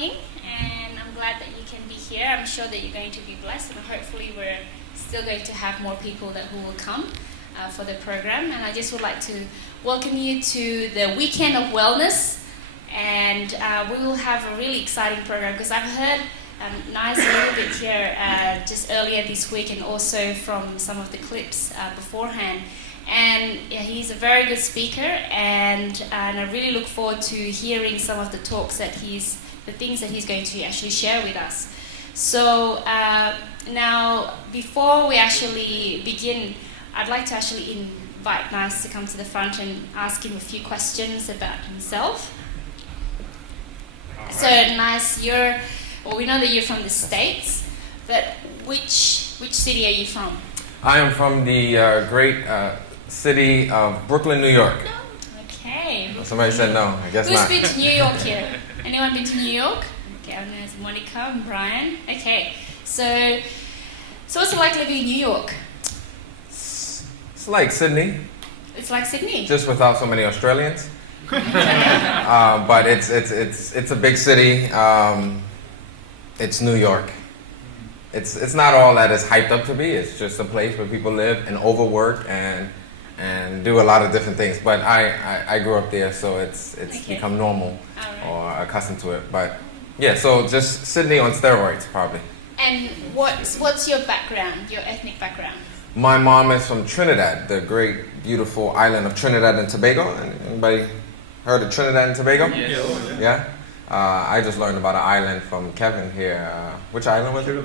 coming, and I'm glad that you can be here. I'm sure that you're going to be blessed, and hopefully we're still going to have more people who will come for the program. And I just would like to welcome you to the Weekend of Wellness, and we will have a really exciting program because I've heard Nyse a little bit here just earlier this week, and also from some of the clips beforehand. And yeah, he's a very good speaker, and I really look forward to hearing some of the talks that the things that he's going to actually share with us. So now, before we actually begin, I'd like to actually invite Nyse to come to the front and ask him a few questions about himself. Right. So Nyse, we know that you're from the States, but which city are you from? I am from the great city of Brooklyn, New York. Okay. Somebody said no, I guess not. Who's been to New York here? Anyone been to New York? Okay, I know it's Monica and Brian. Okay, so what's it like living in New York? It's like Sydney. It's like Sydney? Just without so many Australians. But it's a big city. It's New York. It's not all that it's hyped up to be. It's just a place where people live and overwork and do a lot of different things. But I grew up there, so it's okay. Become normal or accustomed to it. But yeah, so just Sydney on steroids, probably. And what's your background, your ethnic background? My mom is from Trinidad, the great, beautiful island of Trinidad and Tobago. Anybody heard of Trinidad and Tobago? Yeah? I just learned about an island from Kevin here. Which island was it?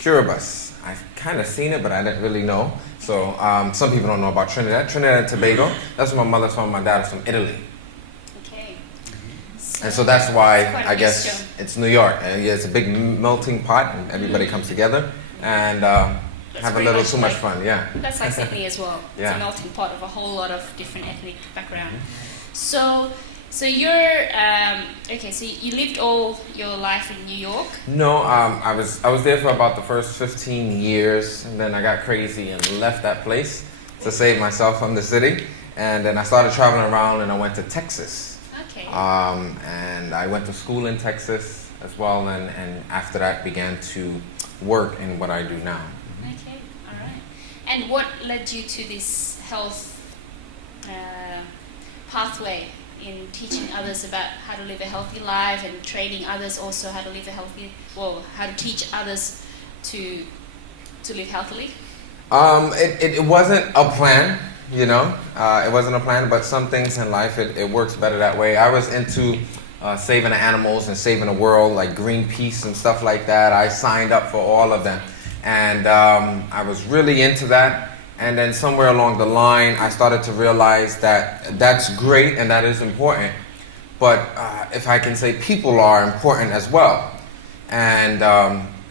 Curibus. I've kind of seen it, but I didn't really know. So some people don't know about Trinidad. Trinidad and Tobago, that's where my mother's from. My dad's from Italy. Okay. And so that's why I guess it's New York. And yeah, it's a big melting pot, and everybody comes together and have a little too much fun. Yeah. That's like Sydney as well. It's a melting pot of a whole lot of different ethnic background. So you're okay. So you lived all your life in New York? No, I was there for about the first 15 years, and then I got crazy and left that place to save myself from the city. And then I started traveling around, and I went to Texas. Okay. And I went to school in Texas as well, and after that began to work in what I do now. Okay, all right. And what led you to this health pathway? In teaching others about how to live a healthy life and training others also how to live how to teach others to live healthily? It wasn't a plan, you know. It wasn't a plan, but some things in life, it works better that way. I was into saving the animals and saving the world, like Greenpeace and stuff like that. I signed up for all of them. And I was really into that. And then somewhere along the line, I started to realize that that's great and that is important. But if I can say, people are important as well. And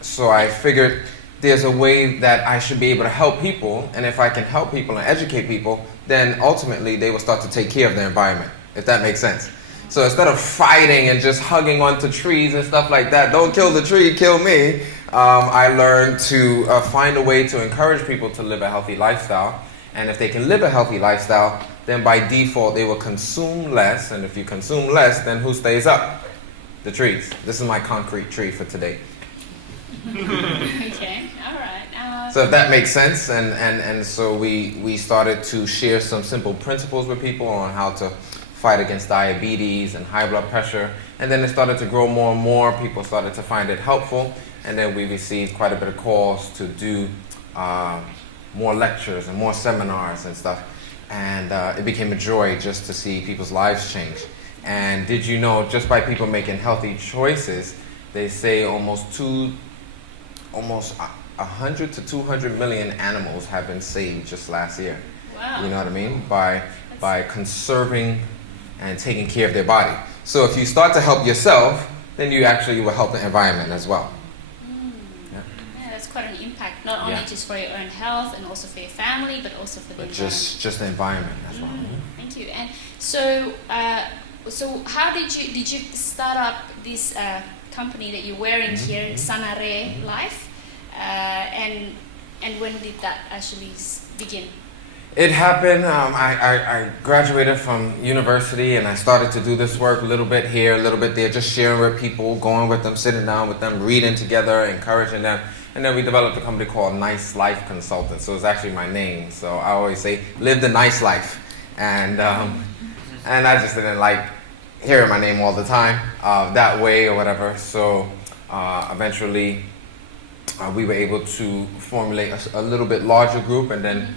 so I figured there's a way that I should be able to help people. And if I can help people and educate people, then ultimately they will start to take care of their environment, if that makes sense. So instead of fighting and just hugging onto trees and stuff like that, don't kill the tree, kill me. I learned to find a way to encourage people to live a healthy lifestyle. And if they can live a healthy lifestyle, then by default they will consume less. And if you consume less, then who stays up? The trees. This is my concrete tree for today. Okay, all right. So if that makes sense, and so we started to share some simple principles with people on how to fight against diabetes and high blood pressure. And then it started to grow more and more. People started to find it helpful. And then we received quite a bit of calls to do more lectures and more seminars and stuff. And it became a joy just to see people's lives change. And did you know, just by people making healthy choices, they say almost 100 to 200 million animals have been saved just last year. Wow. You know what I mean? By conserving and taking care of their body. So if you start to help yourself, then you actually will help the environment as well. Yeah, that's quite an impact, not only just for your own health and also for your family, but also for the environment. Just the environment as well. Thank you. And so, how did you start up this company that you're wearing here, Sanare Life, and when did that actually begin? It happened, I graduated from university and I started to do this work a little bit here, a little bit there, just sharing with people, going with them, sitting down with them, reading together, encouraging them. And then we developed a company called Nyse Life Consultants. So it's actually my name. So I always say, live the nice life. And I just didn't like hearing my name all the time that way or whatever. So eventually we were able to formulate a little bit larger group, and then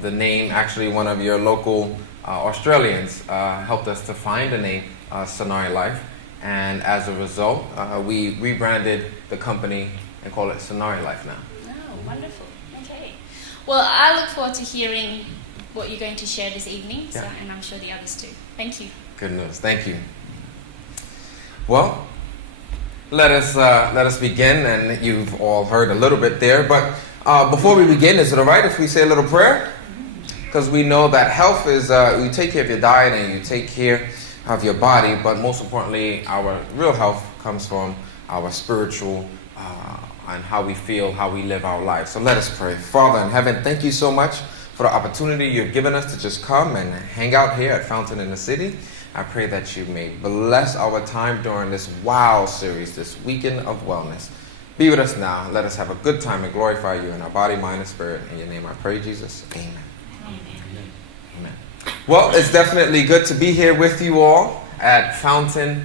the name, actually one of your local Australians helped us to find the name Sonari Life, and as a result we rebranded the company and call it Sonari Life now. Oh, wonderful. Okay. Well, I look forward to hearing what you're going to share this evening, so, and I'm sure the others too. Thank you. Good news. Thank you. Well, let us begin, and you've all heard a little bit there, but before we begin, is it all right if we say a little prayer? Because we know that health is, you take care of your diet and you take care of your body, but most importantly, our real health comes from our spiritual and how we feel, how we live our lives. So let us pray. Father in heaven, thank you so much for the opportunity you've given us to just come and hang out here at Fountain in the City. I pray that you may bless our time during this WOW series, this weekend of wellness. Be with us now. Let us have a good time and glorify you in our body, mind, and spirit. In your name I pray, Jesus. Amen. Amen. Amen. Well, it's definitely good to be here with you all at Fountain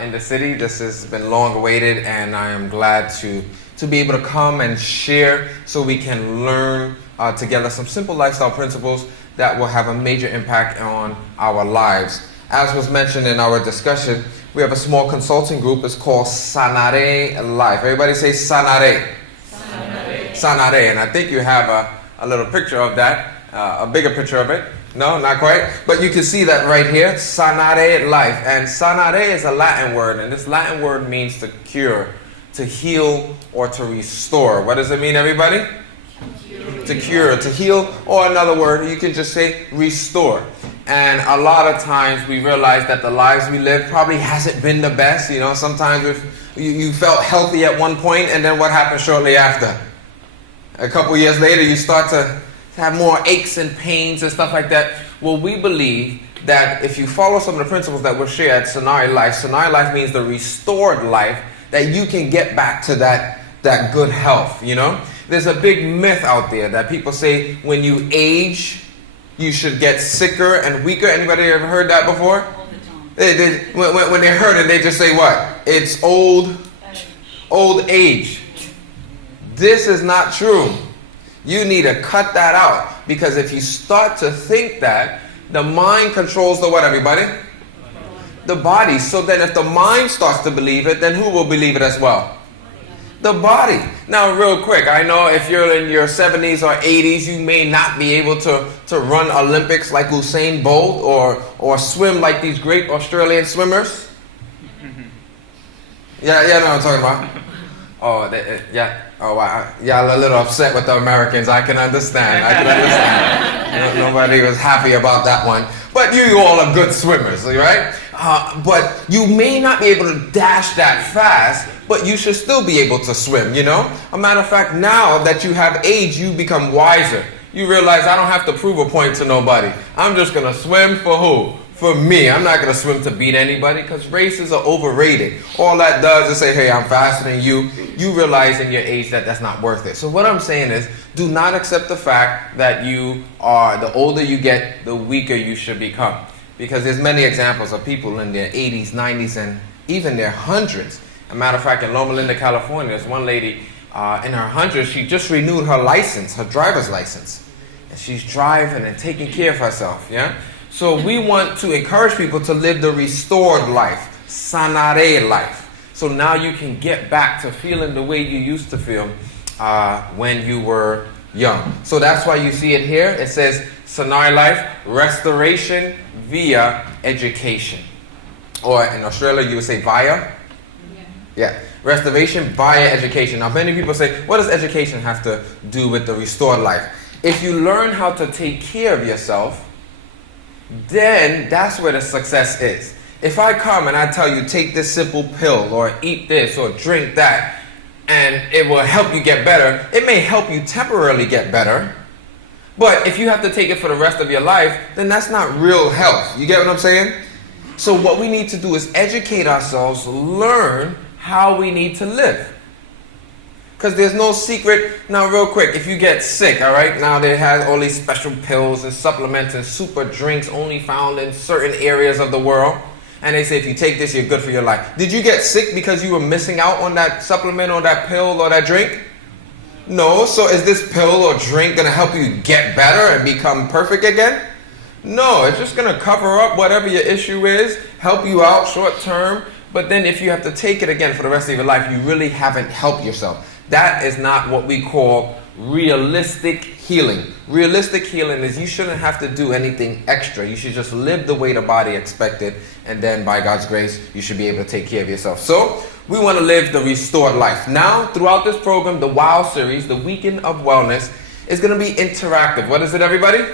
in the City. This has been long awaited, and I am glad to be able to come and share so we can learn together some simple lifestyle principles that will have a major impact on our lives. As was mentioned in our discussion, we have a small consulting group. It's called Sanare Life. Everybody say Sanare. Sanare. Sanare. And I think you have a little picture of that, a bigger picture of it. No, not quite. But you can see that right here, Sanare Life. And Sanare is a Latin word, and this Latin word means to cure, to heal, or to restore. What does it mean, everybody? To cure, to heal, or another word, you can just say restore. And a lot of times we realize that the lives we live probably hasn't been the best. You know, sometimes if you felt healthy at one point, and then what happened shortly after? A couple years later, you start to have more aches and pains and stuff like that. Well, we believe that if you follow some of the principles that we'll share at Sonari Life means the restored life, that you can get back to that good health, you know? There's a big myth out there that people say when you age, you should get sicker and weaker. Anybody ever heard that before? All the time. When they heard it, they just say what? It's old age. This is not true. You need to cut that out, because if you start to think that, the mind controls the what, everybody? The body. So then if the mind starts to believe it, then who will believe it as well? The body. Now, real quick, I know if you're in your 70s or 80s, you may not be able to run Olympics like Usain Bolt or swim like these great Australian swimmers. Yeah, you know what I'm talking about. Oh, yeah. Oh, y'all a little upset with the Americans. I can understand. Nobody was happy about that one. But you all are good swimmers, right? But you may not be able to dash that fast, but you should still be able to swim, you know? A matter of fact, now that you have age, you become wiser. You realize I don't have to prove a point to nobody. I'm just going to swim for who? For me. I'm not going to swim to beat anybody, because races are overrated. All that does is say, hey, I'm faster than you. You realize in your age that that's not worth it. So what I'm saying is, do not accept the fact that you are, the older you get, the weaker you should become. Because there's many examples of people in their 80s, 90s, and even their hundreds. As a matter of fact, in Loma Linda, California, there's one lady in her hundreds. She just renewed her license, her driver's license. And she's driving and taking care of herself, yeah? So we want to encourage people to live the restored life, Sanare life. So now you can get back to feeling the way you used to feel when you were young. So that's why you see it here. It says Sonari Life, restoration via education. Or in Australia, you would say via? Yeah. Restoration via education. Now, many people say, what does education have to do with the restored life? If you learn how to take care of yourself, then that's where the success is. If I come and I tell you, take this simple pill or eat this or drink that, and it will help you get better, it may help you temporarily get better, But if you have to take it for the rest of your life, then that's not real health. You get what I'm saying? So what we need to do is educate ourselves, learn how we need to live. Because there's no secret. Now, real quick, if you get sick, all right, now they have all these special pills and supplements and super drinks only found in certain areas of the world. And they say if you take this, you're good for your life. Did you get sick because you were missing out on that supplement or that pill or that drink? No. So is this pill or drink going to help you get better and become perfect again? No. It's just going to cover up whatever your issue is, help you out short term. But then if you have to take it again for the rest of your life, you really haven't helped yourself. That is not what we call realistic healing. Realistic healing is you shouldn't have to do anything extra. You should just live the way the body expected, and then by God's grace, you should be able to take care of yourself. So we want to live the restored life. Now, throughout this program, the WOW series, the Weekend of Wellness, is going to be interactive. What is it, everybody?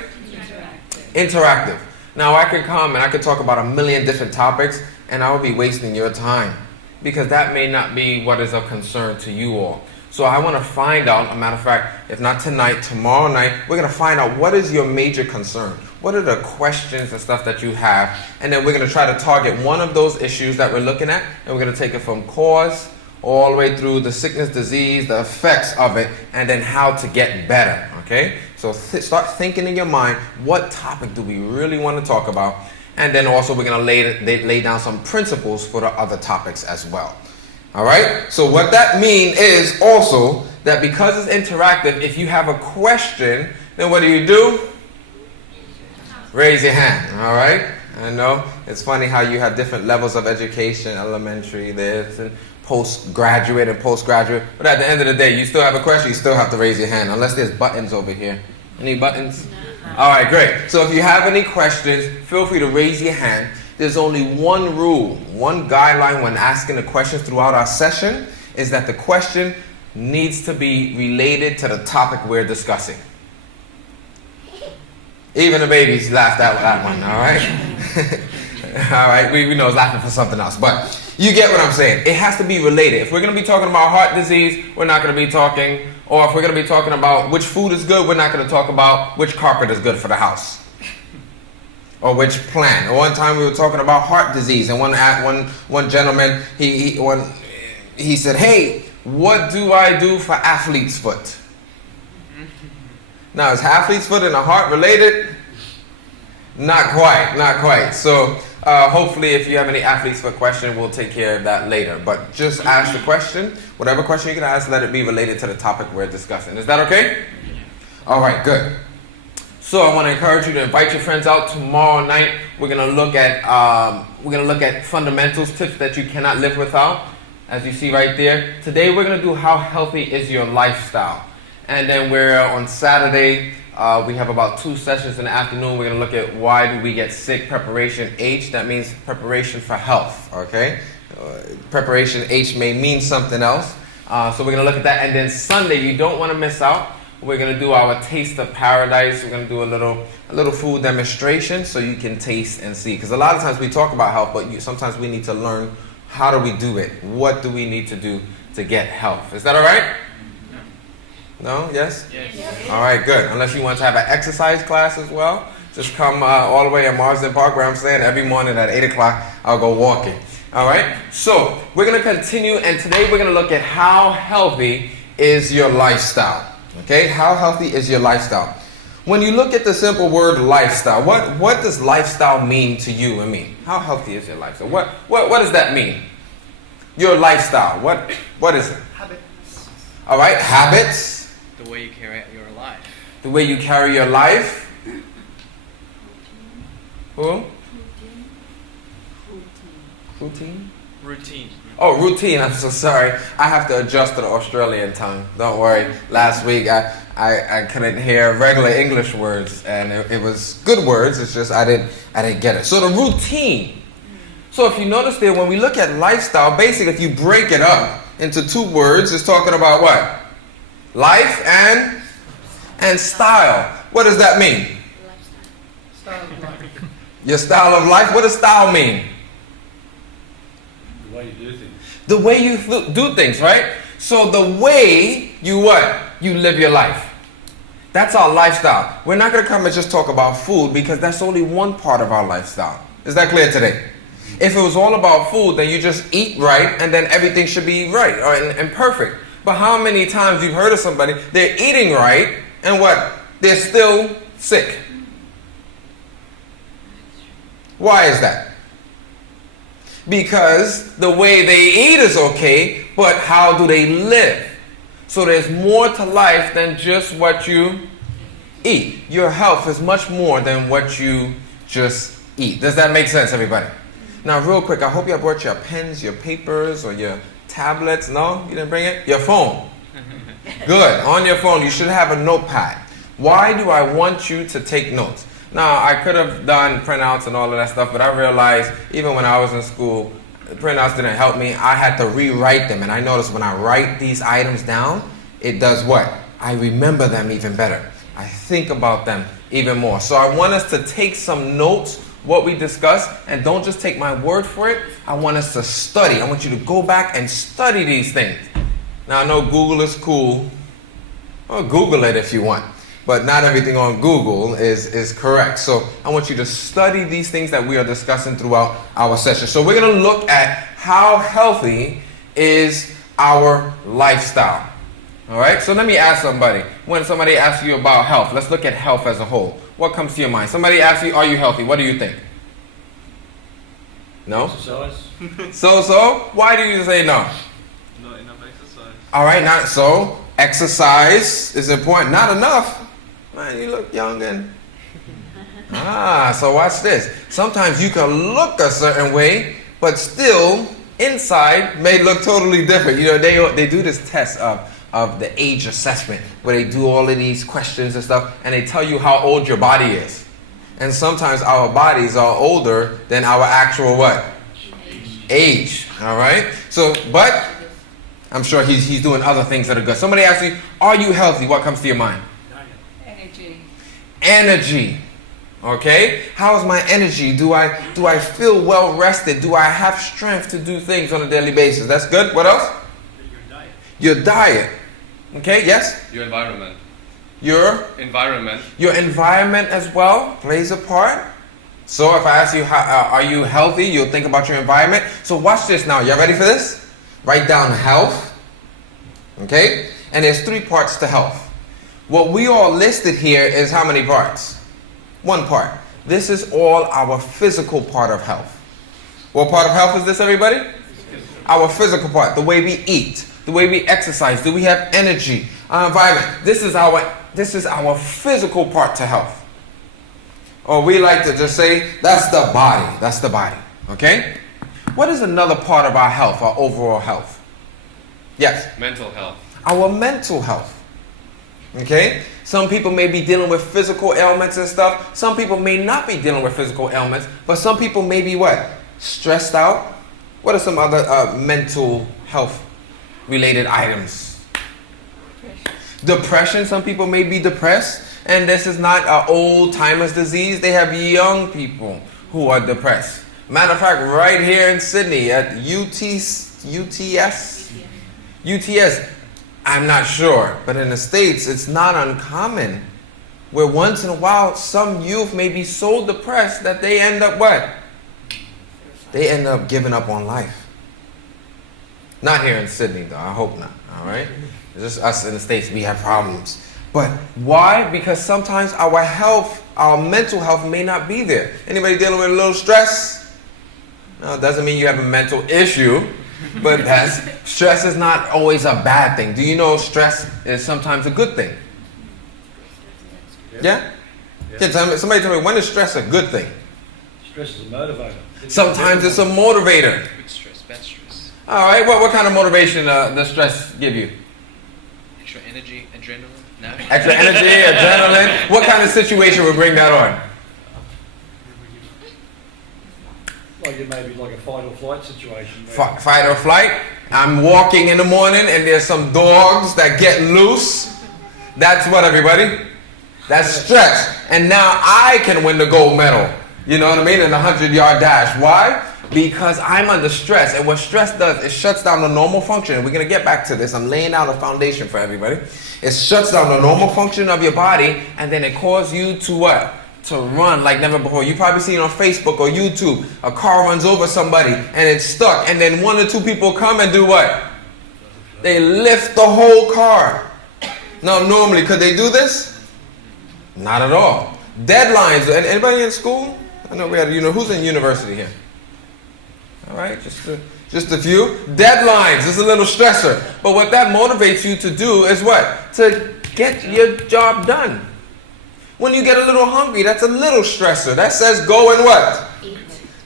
Interactive. Now, I could come and I could talk about a million different topics, and I would be wasting your time because that may not be what is of concern to you all. So I want to find out, a matter of fact, if not tonight, tomorrow night, we're going to find out what is your major concern. What are the questions and stuff that you have? And then we're going to try to target one of those issues that we're looking at, and we're going to take it from cause all the way through the sickness, disease, the effects of it, and then how to get better, okay? So start thinking in your mind, what topic do we really want to talk about? And then also we're going to lay down some principles for the other topics as well. All right, so what that means is also that because it's interactive, if you have a question, then what do? Raise your hand, all right? I know it's funny how you have different levels of education, elementary, this, and postgraduate and postgraduate. But at the end of the day, you still have a question, you still have to raise your hand, unless there's buttons over here. Any buttons? All right, great. So if you have any questions, feel free to raise your hand. There's only one rule, one guideline when asking the questions throughout our session is that the question needs to be related to the topic we're discussing. Even the babies laughed at that one, all right? All right, we know it's laughing for something else, but you get what I'm saying. It has to be related. If we're going to be talking about heart disease, we're not going to be talking, or if we're going to be talking about which food is good, we're not going to talk about which carpet is good for the house. Or which plant. One time we were talking about heart disease, and one gentleman he said, "Hey, what do I do for athlete's foot?" Now, is athlete's foot and the heart related? Not quite. So hopefully, if you have any athlete's foot question, we'll take care of that later. But just ask the question. Whatever question you can ask, let it be related to the topic we're discussing. Is that okay? All right, good. So I want to encourage you to invite your friends out tomorrow night. We're going to look at fundamentals, tips that you cannot live without, as you see right there. Today we're going to do how healthy is your lifestyle. And then we're on Saturday, we have about 2 sessions in the afternoon. We're going to look at why do we get sick, preparation H. That means preparation for health, okay? Preparation H may mean something else. So we're going to look at that. And then Sunday, you don't want to miss out. We're going to do our Taste of Paradise. We're going to do a little food demonstration so you can taste and see. Because a lot of times we talk about health, but sometimes we need to learn how do we do it. What do we need to do to get health? Is that all right? No? Yes? Yes. All right, good. Unless you want to have an exercise class as well, just come all the way in Marsden Park where I'm staying every morning at 8 o'clock. I'll go walking. All right? So we're going to continue, and today we're going to look at how healthy is your lifestyle. Okay, how healthy is your lifestyle? When you look at the simple word lifestyle, what does lifestyle mean to you and me? How healthy is your lifestyle? What does that mean? Your lifestyle, what is it? Habits. All right, habits. The way you carry out your life. The way you carry your life. Who? Routine. Oh, routine. I'm so sorry. I have to adjust to the Australian tongue. Don't worry. Last week I couldn't hear regular English words, and it was good words. It's just I didn't get it. So the routine. So if you notice there, when we look at lifestyle, basically if you break it up into 2 words, it's talking about what? Life and style. What does that mean? Style of life. Your style of life. What does style mean? The way you do things. The way you do things, right? So the way you what? You live your life. That's our lifestyle. We're not going to come and just talk about food because that's only one part of our lifestyle. Is that clear today? If it was all about food, then you just eat right and then everything should be right and perfect. But how many times you've heard of somebody, they're eating right and what? They're still sick. Why is that? Because the way they eat is okay, but how do they live? So there's more to life than just what you eat. Your health is much more than what you just eat. Does that make sense, everybody? Now, real quick, I hope you brought your pens, your papers, or your tablets. No? You didn't bring it? Your phone. Good. On your phone, you should have a notepad. Why do I want you to take notes? Now, I could have done printouts and all of that stuff, but I realized even when I was in school, printouts didn't help me. I had to rewrite them, and I noticed when I write these items down, it does what? I remember them even better. I think about them even more. So I want us to take some notes, what we discussed, and don't just take my word for it. I want us to study. I want you to go back and study these things. Now, I know Google is cool. Well, Google it if you want. But not everything on Google is correct. So I want you to study these things that we are discussing throughout our session. So we're going to look at how healthy is our lifestyle. All right? So let me ask somebody. When somebody asks you about health, let's look at health as a whole. What comes to your mind? Somebody asks you, are you healthy? What do you think? No? Exercise. So? Why do you say no? Not enough exercise. All right, not so. Exercise is important. Not enough. Man, you look young and... so watch this. Sometimes you can look a certain way, but still inside may look totally different. You know, they do this test of the age assessment where they do all of these questions and stuff, and they tell you how old your body is. And sometimes our bodies are older than our actual what? Age. All right? So, but I'm sure he's doing other things that are good. Somebody asks you, are you healthy? What comes to your mind? Energy. Okay? How is my energy? Do I feel well rested? Do I have strength to do things on a daily basis? That's good. What else? Your diet. Your diet. Okay, yes? Your environment. Your environment as well plays a part. So if I ask you, are you healthy? You'll think about your environment. So watch this now. Y'all ready for this? Write down health. Okay? And there's 3 parts to health. What we all listed here is how many parts? 1 part. This is all our physical part of health. What part of health is this, everybody? Our physical part. The way we eat. The way we exercise. Do we have energy? Our environment. This is our physical part to health. Or we like to just say, that's the body. That's the body. Okay? What is another part of our health, our overall health? Yes? Mental health. Our mental health. Okay? Some people may be dealing with physical ailments and stuff. Some people may not be dealing with physical ailments. But some people may be what? Stressed out. What are some other mental health related items? Depression. Some people may be depressed. And this is not an old timer's disease. They have young people who are depressed. Matter of fact, right here in Sydney at UTS, I'm not sure, but in the States, it's not uncommon where once in a while, some youth may be so depressed that they end up what? They end up giving up on life. Not here in Sydney, though. I hope not, all right? It's just us in the States, we have problems. But why? Because sometimes our health, our mental health may not be there. Anybody dealing with a little stress? No, it doesn't mean you have a mental issue. But stress is not always a bad thing. Do you know stress is sometimes a good thing? Yeah? Somebody tell me, when is stress a good thing? Stress is a motivator. Sometimes it's a motivator. Good stress, bad stress. All right, what kind of motivation does stress give you? Extra energy, adrenaline? No? Extra energy, adrenaline? What kind of situation would bring that on? Like it may be like a fight or flight situation. Fight or flight? I'm walking in the morning and there's some dogs that get loose. That's what, everybody? That's stress. And now I can win the gold medal. You know what I mean? In the 100-yard dash. Why? Because I'm under stress. And what stress does, it shuts down the normal function. And we're going to get back to this. I'm laying out a foundation for everybody. It shuts down the normal function of your body, and then it causes you to what? To run like never before. You probably seen on Facebook or YouTube, a car runs over somebody and it's stuck, and then one or two people come and do what? They lift the whole car. Now normally, could they do this? Not at all. Deadlines. Anybody in school? I know we had who's in university here? All right, just a few. Deadlines is a little stressor. But what that motivates you to do is what? To get your job done. When you get a little hungry, that's a little stressor. That says go and what? Eat.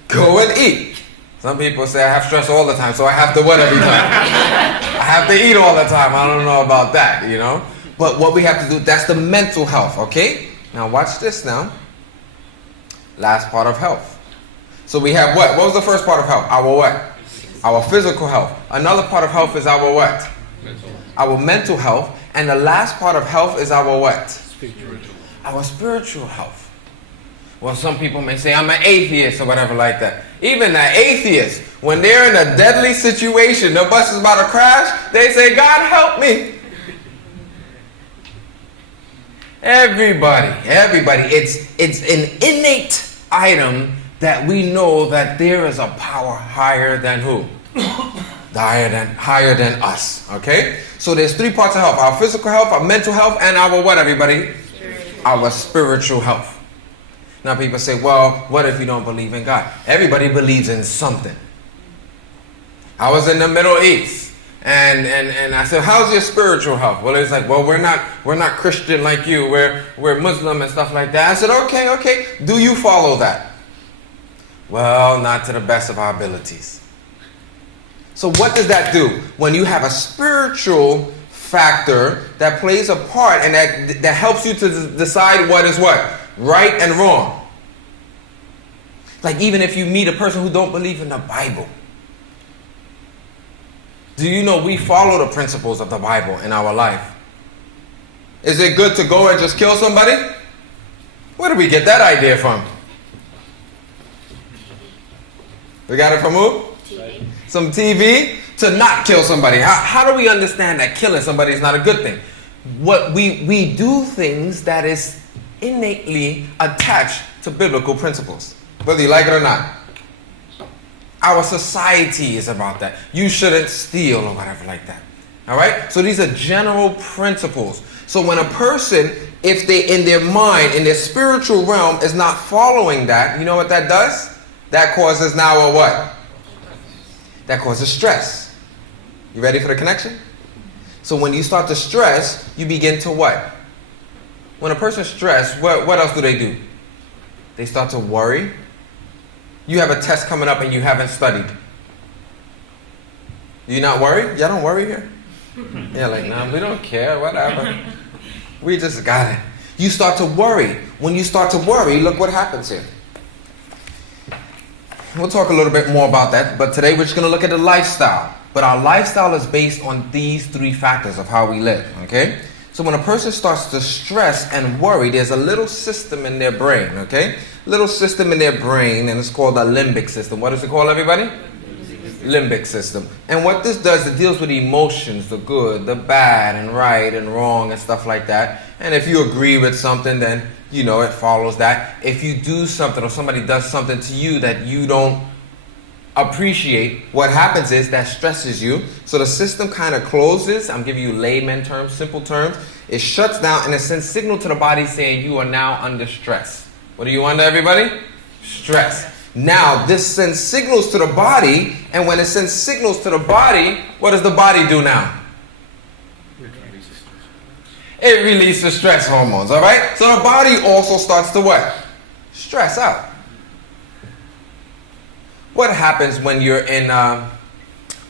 Go and eat. Some people say I have stress all the time, so I have to what every time? I have to eat all the time. I don't know about that, But what we have to do, that's the mental health, okay? Now watch this now. Last part of health. So we have what? What was the first part of health? Our what? Our physical health. Another part of health is our what? Our mental health. And the last part of health is our what? Our spiritual health. Well, some people may say, I'm an atheist or whatever like that. Even the atheists, when they're in a deadly situation, the bus is about to crash, they say, God help me. Everybody. It's an innate item that we know that there is a power higher than who? higher than us. Okay? So there's three parts of health. Our physical health, our mental health, and our what, everybody? Our spiritual health. Now people say, well, what if you don't believe in God? Everybody believes in something. I was in the Middle East, and I said, how's your spiritual health? Well, it's like, well, we're not Christian like you. We're Muslim and stuff like that. I said, okay. Do you follow that? Well, not to the best of our abilities. So what does that do? When you have a spiritual factor that plays a part and that helps you to decide what is what? Right and wrong. Like even if you meet a person who don't believe in the Bible. Do you know we follow the principles of the Bible in our life? Is it good to go and just kill somebody? Where did we get that idea from? We got it from who? TV. Some TV? To not kill somebody. How do we understand that killing somebody is not a good thing? What we do things that is innately attached to biblical principles, whether you like it or not. Our society is about that. You shouldn't steal or whatever like that. All right? So these are general principles. So when a person, if they in their mind, in their spiritual realm is not following that, you know what that does? That causes now a what? That causes stress. You ready for the connection? So when you start to stress, you begin to what? When a person's stressed, what else do? They start to worry. You have a test coming up and you haven't studied. Do you not worry? Y'all don't worry here? Yeah, like, nah, we don't care, whatever. We just got it. You start to worry. When you start to worry, look what happens here. We'll talk a little bit more about that, but today we're just going to look at the lifestyle. But our lifestyle is based on these three factors of how we live, okay? So when a person starts to stress and worry, there's a little system in their brain, okay? Little system in their brain, and it's called the limbic system. What is it called, everybody? Limbic system. And what this does, it deals with emotions, the good, the bad, and right and wrong, and stuff like that. And if you agree with something, then it follows that. If you do something or somebody does something to you that you don't appreciate, what happens is that stresses you. So the system kind of closes. I'm giving you layman terms, simple terms. It shuts down and it sends signal to the body saying you are now under stress. What are you under, everybody? Stress. Now this sends signals to the body, and when it sends signals to the body, what does the body do now? It releases stress hormones, all right? So the body also starts to what? Stress out. What happens when you're in, all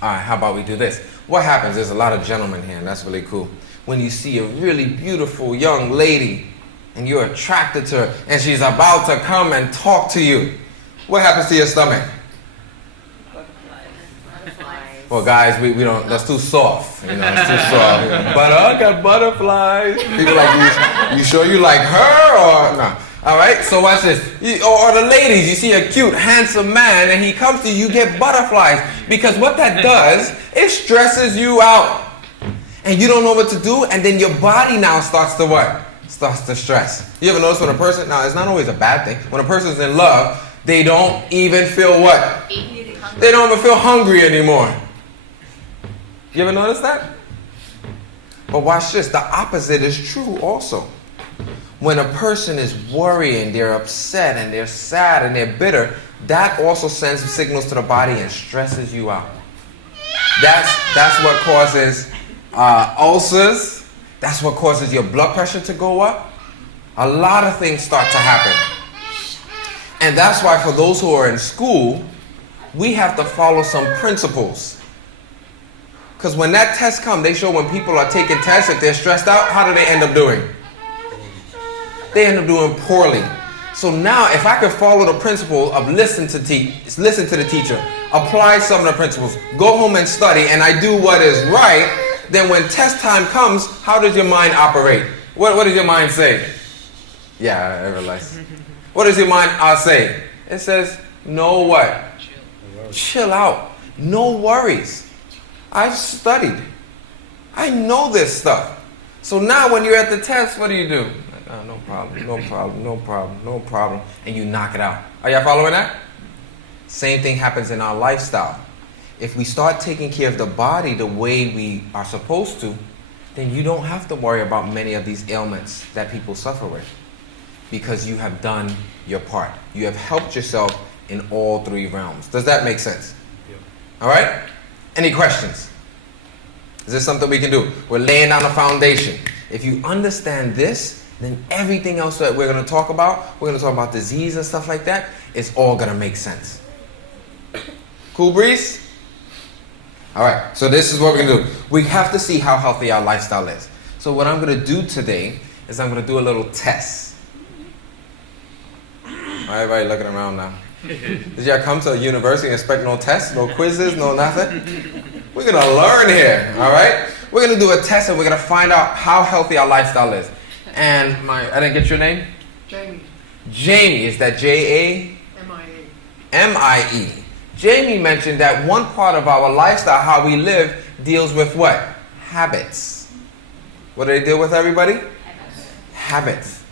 right, how about we do this? What happens, there's a lot of gentlemen here, and that's really cool. When you see a really beautiful young lady, and you're attracted to her, and she's about to come and talk to you, what happens to your stomach? Well, guys, we don't, that's too soft. It's too soft. But I got butterflies. People like, you sure you like her or no? All right, so watch this. Or the ladies, you see a cute, handsome man and he comes to you, you get butterflies. Because what that does, it stresses you out. And you don't know what to do, and then your body now starts to what? Starts to stress. You ever notice when a person, now it's not always a bad thing, when a person's in love, they don't even feel what? They don't even feel hungry anymore. You ever notice that? But watch this, the opposite is true also. When a person is worrying, they're upset and they're sad and they're bitter, that also sends signals to the body and stresses you out. That's what causes ulcers. That's what causes your blood pressure to go up. A lot of things start to happen. And that's why for those who are in school, we have to follow some principles. Because when that test comes, they show when people are taking tests, if they're stressed out, how do they end up doing? They end up doing poorly. So now, if I could follow the principle of listen to the teacher, apply some of the principles, go home and study, and I do what is right, then when test time comes, how does your mind operate? What does your mind say? Yeah, I realize. What does your mind say? It says, no what? Chill out. No worries. I've studied. I know this stuff. So now when you're at the test, what do? No problem, no problem, no problem, no problem. And you knock it out. Are y'all following that? Same thing happens in our lifestyle. If we start taking care of the body the way we are supposed to, then you don't have to worry about many of these ailments that people suffer with. Because you have done your part. You have helped yourself in all three realms. Does that make sense? Yeah. All right? Any questions? Is this something we can do? We're laying down a foundation. If you understand this, then everything else that we're going to talk about disease and stuff like that, it's all going to make sense. Cool breeze? All right, so this is what we're going to do. We have to see how healthy our lifestyle is. So what I'm going to do today is I'm going to do a little test. Everybody looking around now. Did y'all come to a university and expect no tests, no quizzes, no nothing? We're going to learn here, all right? We're going to do a test and we're going to find out how healthy our lifestyle is. And I didn't get your name? Jamie. Jamie, is that J-A? M-I-E. M-I-E. Jamie mentioned that one part of our lifestyle, how we live, deals with what? Habits. What do they deal with, everybody? Habits.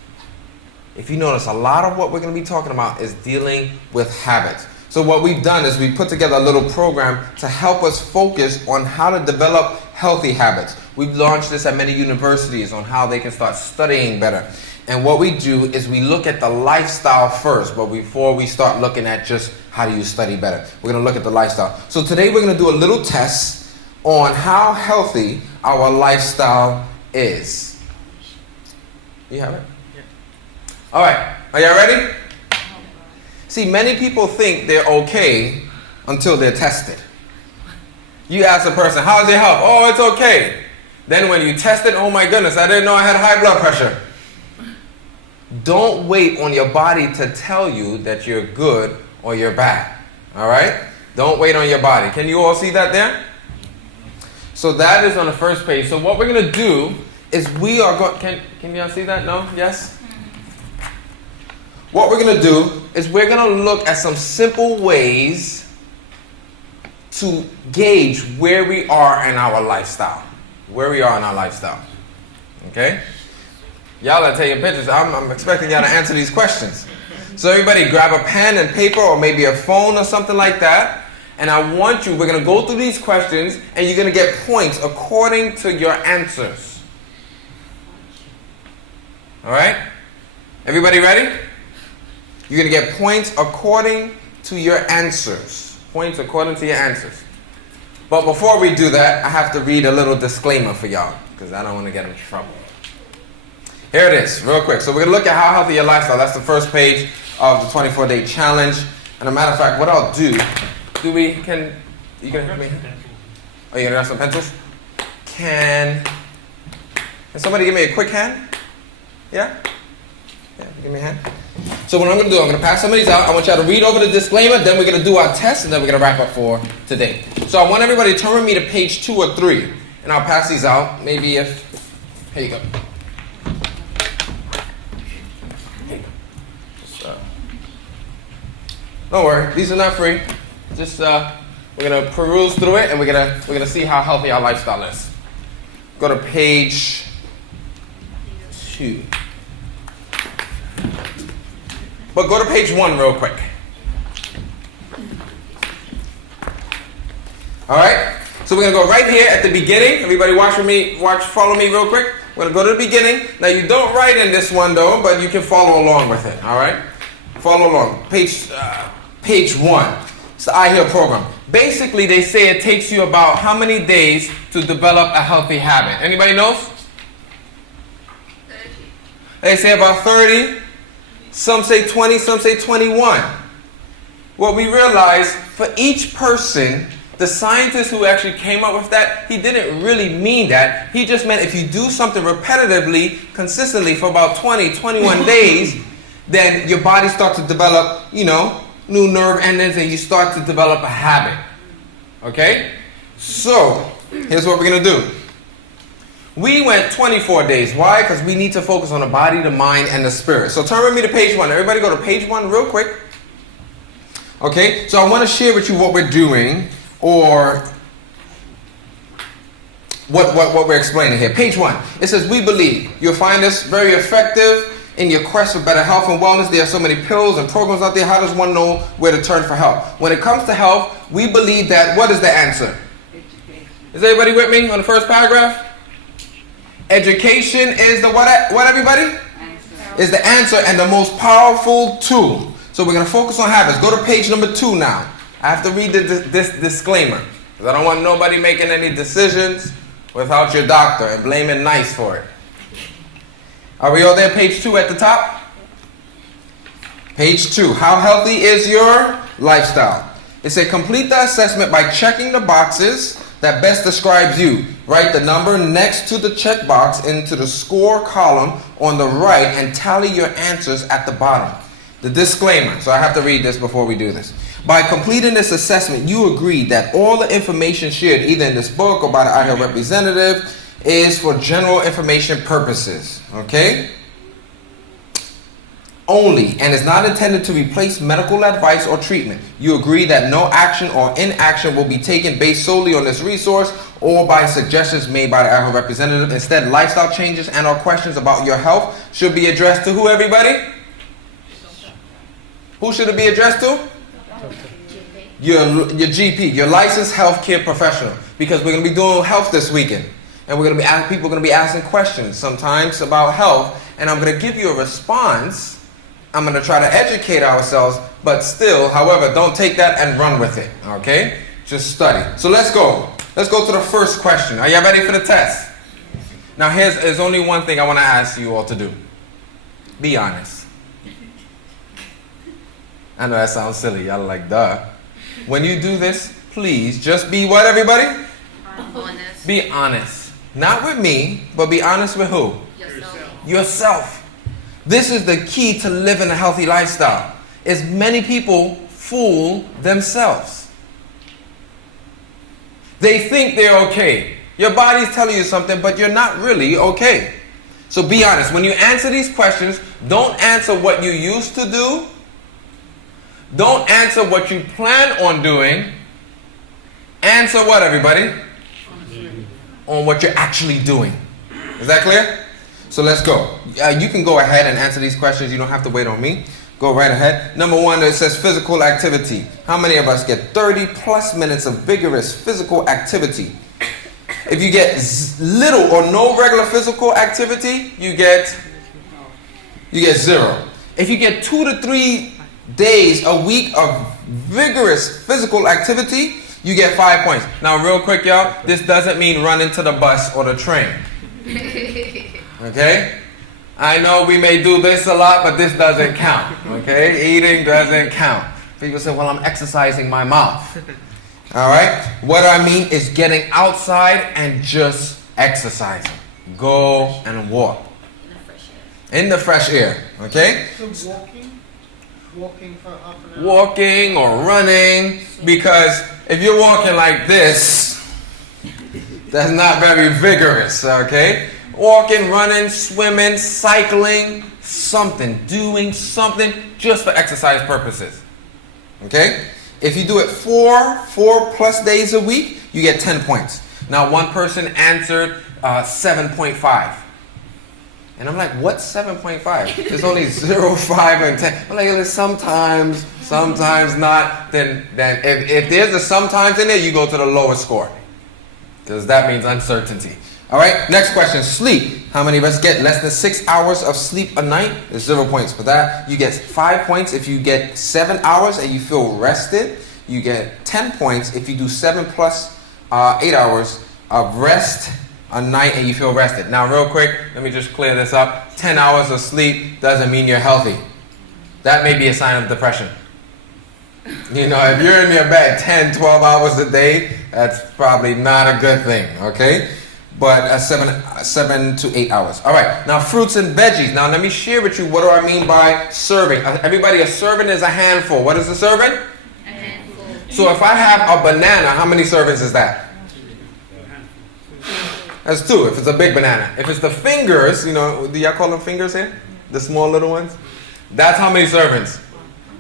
If you notice, a lot of what we're going to be talking about is dealing with habits. So what we've done is we put together a little program to help us focus on how to develop healthy habits. We've launched this at many universities on how they can start studying better. And what we do is we look at the lifestyle first, but before we start looking at just how do you study better, we're going to look at the lifestyle. So today we're going to do a little test on how healthy our lifestyle is. You have it? Yeah. All right. Are y'all ready? See, many people think they're okay until they're tested. You ask a person, how's your health? Oh, it's okay. Then when you test it, oh my goodness, I didn't know I had high blood pressure. Don't wait on your body to tell you that you're good or you're bad. All right? Don't wait on your body. Can you all see that there? So that is on the first page. So what we're going to do is we are going... Can y'all see that? No? Yes? What we're going to do is we're going to look at some simple ways to gauge where we are in our lifestyle. Where we are in our lifestyle. Okay? Y'all are taking pictures. I'm expecting y'all to answer these questions. So everybody grab a pen and paper or maybe a phone or something like that. And I want you, we're going to go through these questions and you're going to get points according to your answers. All right? Everybody ready? You're going to get points according to your answers. Points according to your answers. But before we do that, I have to read a little disclaimer for y'all because I don't want to get in trouble. Here it is, real quick. So we're going to look at how healthy your lifestyle. That's the first page of the 24-day challenge. And a matter of fact, what I'll do, you going to help me? Oh, you going to grab some pencils? Can somebody give me a quick hand? Yeah? Yeah, give me a hand. So what I'm going to do, I'm going to pass some of these out. I want y'all to read over the disclaimer, then we're going to do our test, and then we're going to wrap up for today. So I want everybody to turn with me to page 2 or 3, and I'll pass these out. Maybe if... Here you go. Don't worry, these are not free. Just we're gonna peruse through it and we're gonna see how healthy our lifestyle is. Go to page 2. But go to page 1 real quick. All right. So we're gonna go right here at the beginning. Everybody, follow me real quick. We're gonna go to the beginning. Now you don't write in this one though, but you can follow along with it. All right. Follow along. Page 1. It's the I Heal program. Basically, they say it takes you about how many days to develop a healthy habit? Anybody knows? 30. They say about 30. Some say 20. Some say 21. What we realize, for each person, the scientist who actually came up with that, he didn't really mean that. He just meant if you do something repetitively, consistently for about 20, 21 days, then your body starts to develop, new nerve endings and you start to develop a habit. Okay? So, here's what we're going to do. We went 24 days. Why? Because we need to focus on the body, the mind, and the spirit. So turn with me to page 1. Everybody go to page 1 real quick. Okay? So I want to share with you what we're doing, or what we're explaining here. Page 1. It says, we believe. You'll find this very effective in your quest for better health and wellness. There are so many pills and programs out there. How does one know where to turn for help? When it comes to health, we believe that, what is the answer? Education. Is everybody with me on the first paragraph? Education is the what everybody? Answer. Is the answer and the most powerful tool. So we're going to focus on habits. Go to page number 2 now. I have to read this disclaimer, because I don't want nobody making any decisions without your doctor and blaming Nyse for it. Are we all there? Page 2 at the top? Page 2. How healthy is your lifestyle? It says complete the assessment by checking the boxes that best describes you. Write the number next to the checkbox into the score column on the right and tally your answers at the bottom. The disclaimer. So I have to read this before we do this. By completing this assessment, you agree that all the information shared either in this book or by the I Heal representative is for general information purposes, okay? Only, and is not intended to replace medical advice or treatment. You agree that no action or inaction will be taken based solely on this resource or by suggestions made by the I Heal representative. Instead, lifestyle changes and or questions about your health should be addressed to who, everybody? Who should it be addressed to? Your GP, your licensed healthcare professional. Because we're going to be doing health this weekend. And people are going to be asking questions sometimes about health, and I'm going to give you a response. I'm going to try to educate ourselves, but still, however, don't take that and run with it, okay? Just study. So let's go. Let's go to the first question. Are y'all ready for the test? Now there's only one thing I want to ask you all to do. Be honest. I know that sounds silly. Y'all are like, duh. When you do this, please just be what, everybody? Honest. Be honest. Not with me, but be honest with who? Yourself. This is the key to living a healthy lifestyle. Is many people fool themselves. They think they're okay. Your body's telling you something, but you're not really okay. So be honest. When you answer these questions, don't answer what you used to do. Don't answer what you plan on doing. Answer what, everybody? On what you're actually doing. Is that clear? So let's go. You can go ahead and answer these questions. You don't have to wait on me. Go right ahead. Number 1, it says physical activity. How many of us get 30 plus minutes of vigorous physical activity? If you get little or no regular physical activity, you get 0. If you get 2 to 3 days a week of vigorous physical activity, you get 5 points. Now, real quick, y'all, this doesn't mean run into the bus or the train. Okay? I know we may do this a lot, but this doesn't count. Okay? Eating doesn't count. People say, well, I'm exercising my mouth. All right? What I mean is getting outside and just exercising. Go and walk. In the fresh air. Okay? So walking for half an hour? Walking or running, because if you're walking like this, that's not very vigorous, okay? Walking, running, swimming, cycling, something, doing something just for exercise purposes. Okay? If you do it four plus days a week, you get 10 points. Now, one person answered 7.5. And I'm like, what's 7.5? There's only 0, 5, and 10. I'm like, sometimes not. Then if there's a sometimes in there, you go to the lowest score. Because that means uncertainty. All right, next question. Sleep. How many of us get less than 6 hours of sleep a night? There's 0 points for that. You get 5 points if you get 7 hours and you feel rested. You get 10 points if you do 7 plus 8 hours of rest a night and you feel rested. Now, real quick, let me just clear this up. 10 hours of sleep doesn't mean you're healthy. That may be a sign of depression. You know, if you're in your bed 10, 12 hours a day, that's probably not a good thing, okay? But 7 to 8 hours. All right, now fruits and veggies. Now, let me share with you what do I mean by serving. Everybody, a serving is a handful. What is a serving? A handful. So if I have a banana, how many servings is that? That's 2, if it's a big banana. If it's the fingers, you know, do y'all call them fingers here? The small little ones? That's how many servings?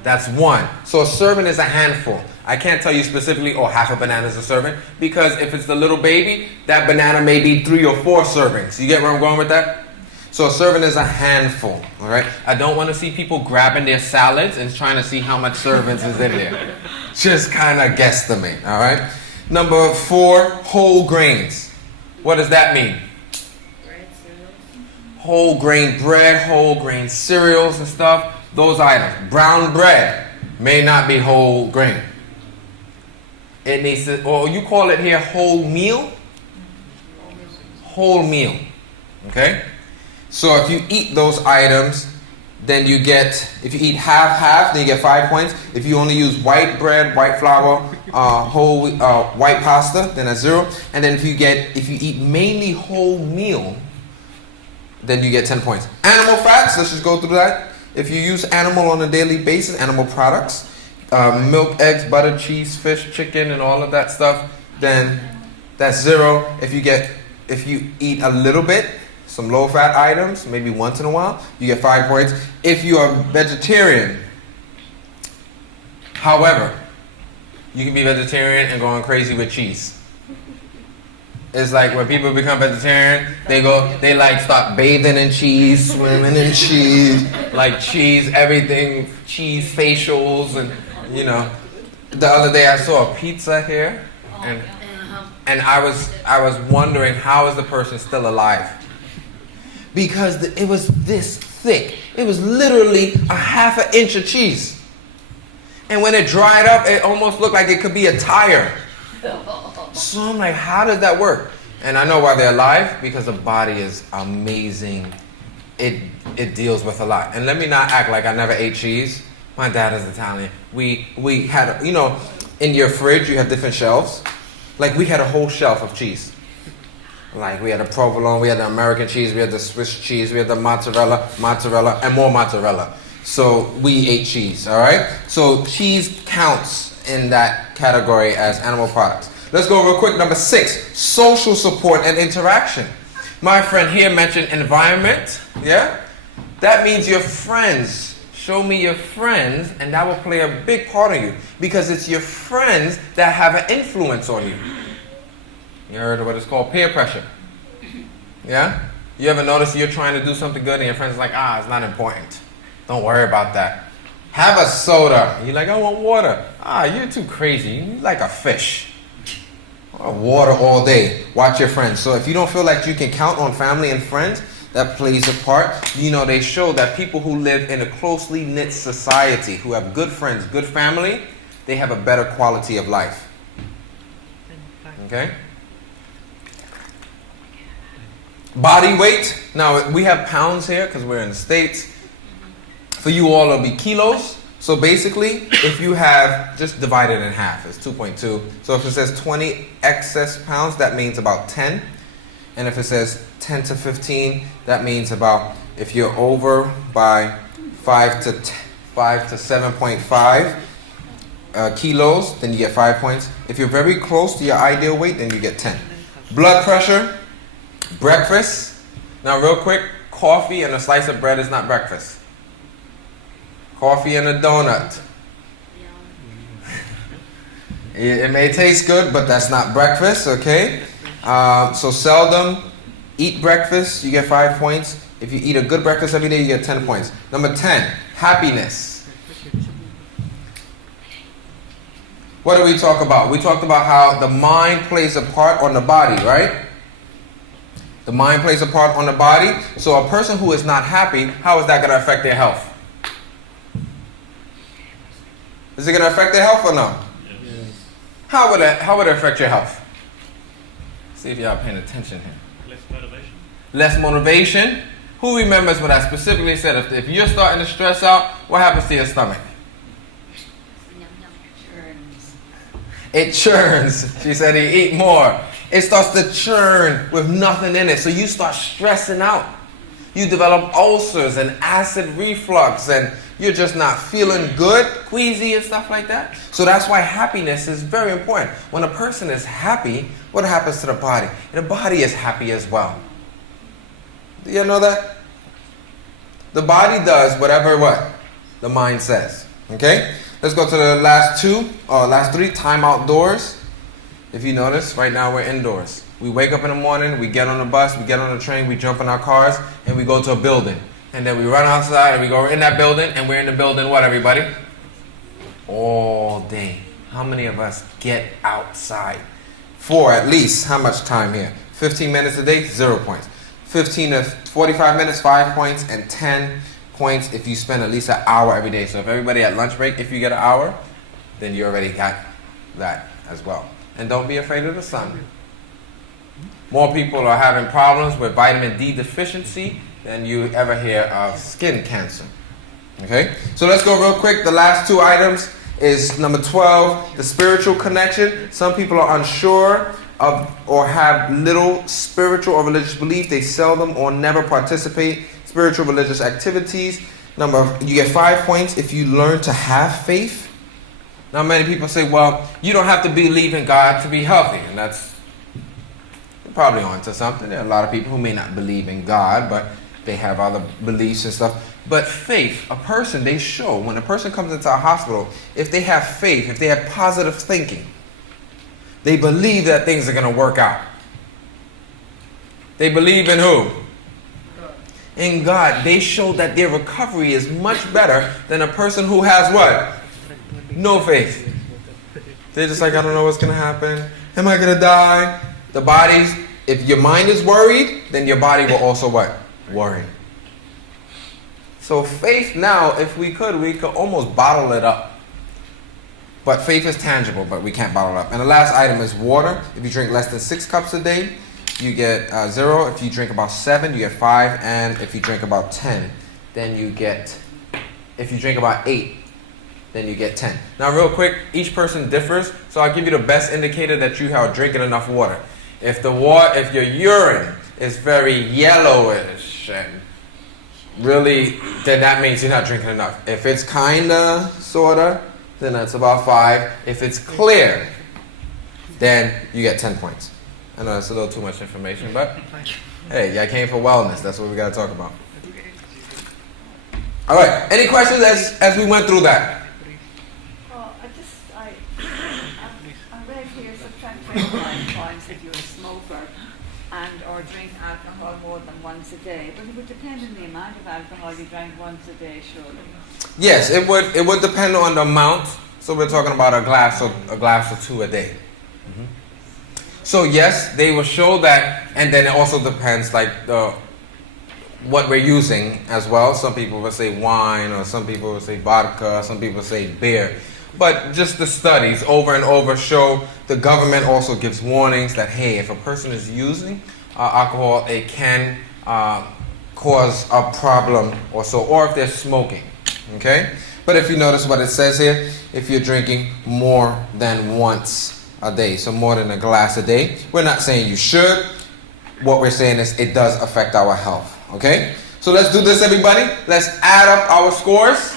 That's 1. So a serving is a handful. I can't tell you specifically, half a banana is a serving, because if it's the little baby, that banana may be 3 or 4 servings. You get where I'm going with that? So a serving is a handful, all right? I don't want to see people grabbing their salads and trying to see how much servings is in there. Just kind of guesstimate, all right? Number 4, whole grains. What does that mean? Bread, cereals. Whole grain bread, whole grain cereals and stuff. Those items. Brown bread may not be whole grain. It needs to, or you call it here whole meal. Whole meal. Okay? So if you eat those items, then you get, if you eat half, then you get 5 points. If you only use white bread, white flour, whole white pasta, then that's 0. And then if you eat mainly whole meal, then you get 10 points. Animal fats, let's just go through that. If you use animal on a daily basis, animal products, milk, eggs, butter, cheese, fish, chicken, and all of that stuff, then that's 0. If you eat a little bit, some low-fat items, maybe once in a while, you get 5 points. If you are vegetarian, however, you can be vegetarian and going crazy with cheese. It's like when people become vegetarian, they like start bathing in cheese, swimming in cheese, like cheese, everything, cheese facials, and you know. The other day I saw a pizza here, and I was wondering, how is the person still alive? Because it was this thick. It was literally a half an inch of cheese. And when it dried up, it almost looked like it could be a tire. So I'm like, how does that work? And I know why they're alive, because the body is amazing. It deals with a lot. And let me not act like I never ate cheese. My dad is Italian. We had, you know, in your fridge you have different shelves. Like we had a whole shelf of cheese. Like we had a provolone, we had the American cheese, we had the Swiss cheese, we had the mozzarella, and more mozzarella. So we ate cheese, all right? So cheese counts in that category as animal products. Let's go real quick. Number 6, social support and interaction. My friend here mentioned environment, yeah? That means your friends. Show me your friends, and that will play a big part of you, because it's your friends that have an influence on you. You heard of what it's called? Peer pressure. Yeah? You ever notice you're trying to do something good and your friend's like, it's not important. Don't worry about that. Have a soda. You're like, I want water. You're too crazy. You like a fish. Water all day. Watch your friends. So if you don't feel like you can count on family and friends, that plays a part. You know, they show that people who live in a closely knit society, who have good friends, good family, they have a better quality of life. Okay? Body weight. Now, we have pounds here because we're in the States. For you all, it'll be kilos. So basically, if you have, just divide it in half, it's 2.2. So if it says 20 excess pounds, that means about 10. And if it says 10 to 15, that means about, if you're over by 5 to 7.5 kilos, then you get 5 points. If you're very close to your ideal weight, then you get 10. Blood pressure. Breakfast. Now real quick, coffee and a slice of bread is not breakfast. Coffee and a donut. It may taste good, but that's not breakfast, okay? So seldom eat breakfast, you get 5 points. If you eat a good breakfast every day, you get 10 points. Number 10, happiness. What did we talk about? We talked about how the mind plays a part on the body, right? The mind plays a part on the body. So a person who is not happy, how is that going to affect their health? Is it going to affect their health or no? Yes. How would it affect your health? See if y'all paying attention here. Less motivation. Less motivation. Who remembers what I specifically said? If you're starting to stress out, what happens to your stomach? It churns. She said he eat more. It starts to churn with nothing in it. So you start stressing out. You develop ulcers and acid reflux, and you're just not feeling good, queasy and stuff like that. So that's why happiness is very important. When a person is happy, what happens to the body? And the body is happy as well. Do you know that? The body does whatever what? The mind says. Okay? Let's go to the last three. Time outdoors. If you notice, right now we're indoors. We wake up in the morning, we get on the bus, we get on the train, we jump in our cars, and we go to a building. And then we run outside and we go in that building, and we're in the building, what, everybody? All day. How many of us get outside? For at least, how much time here? 15 minutes a day, 0 points. 15 to 45 minutes, 5 points, and 10 points if you spend at least an hour every day. So if everybody at lunch break, if you get an hour, then you already got that as well. And don't be afraid of the sun. More people are having problems with vitamin D deficiency than you ever hear of skin cancer. Okay? So let's go real quick. The last two items is number 12, the spiritual connection. Some people are unsure of or have little spiritual or religious belief. They seldom or never participate spiritual religious activities. You get 5 points if you learn to have faith. Now many people say, well, you don't have to believe in God to be healthy. And that's probably onto something. There are a lot of people who may not believe in God, but they have other beliefs and stuff. But faith, a person, they show, when a person comes into a hospital, if they have faith, if they have positive thinking, they believe that things are going to work out. They believe in who? In God. They show that their recovery is much better than a person who has what? No faith. They're just like, I don't know what's going to happen. Am I going to die? The body's, if your mind is worried, then your body will also what? Worry. So faith now, if we could almost bottle it up. But faith is tangible, but we can't bottle it up. And the last item is water. If you drink less than 6 cups a day, you get 0. If you drink about 7, you get 5. And if you drink about 10, then you get, if you drink about 8, then you get 10. Now real quick, each person differs. So I'll give you the best indicator that you are drinking enough water. If your urine is very yellowish and really, then that means you're not drinking enough. If it's kinda, sorta, then that's about 5. If it's clear, then you get 10 points. I know that's a little too much information, but hey, I came for wellness. That's what we gotta talk about. All right. Any questions as we went through that? I read here subtract 25 points if you're a smoker and or drink alcohol more than once a day. But it would depend on the amount of alcohol you drank once a day, surely. Yes, it would depend on the amount. So we're talking about a glass or 2 a day. Mm-hmm. So yes, they will show that, and then it also depends like what we're using as well. Some people will say wine, or some people will say vodka, some people say beer. But just the studies over and over show, the government also gives warnings that, hey, if a person is using alcohol, it can cause a problem or so, or if they're smoking, okay? But if you notice what it says here, if you're drinking more than once a day, so more than a glass a day, we're not saying you should. What we're saying is it does affect our health, okay? So let's do this, everybody. Let's add up our scores.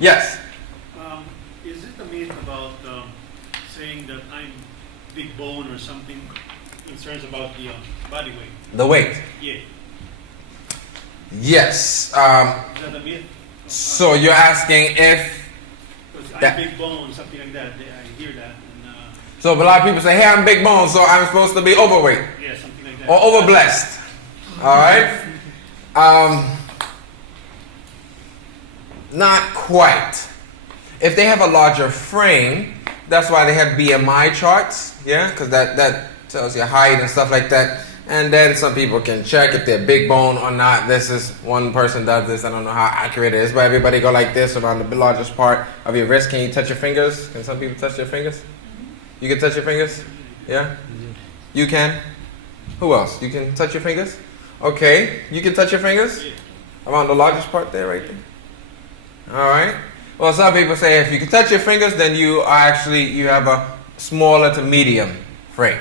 Yes. Is it a myth about saying that I'm big bone or something? Concerns about the body weight. The weight. Yeah. Yes. Is that a myth? So you're asking if. Because That- big bone, something like that. I hear that. And, So a lot of people say, hey, I'm big bone, so I'm supposed to be overweight yeah, something like that. or overblessed. All right? Not quite. If they have a larger frame, that's why they have BMI charts, yeah? Because that tells you height and stuff like that. And then some people can check if they're big bone or not. This is, one person does this, I don't know how accurate it is, but everybody go like this around the largest part of your wrist. Can you touch your fingers? Can some people touch their fingers? You can touch your fingers? Yeah? You can? Who else? You can touch your fingers? Okay, you can touch your fingers? Around the largest part there, right there? All right. Well, some people say if you can touch your fingers, then you have a smaller to medium frame.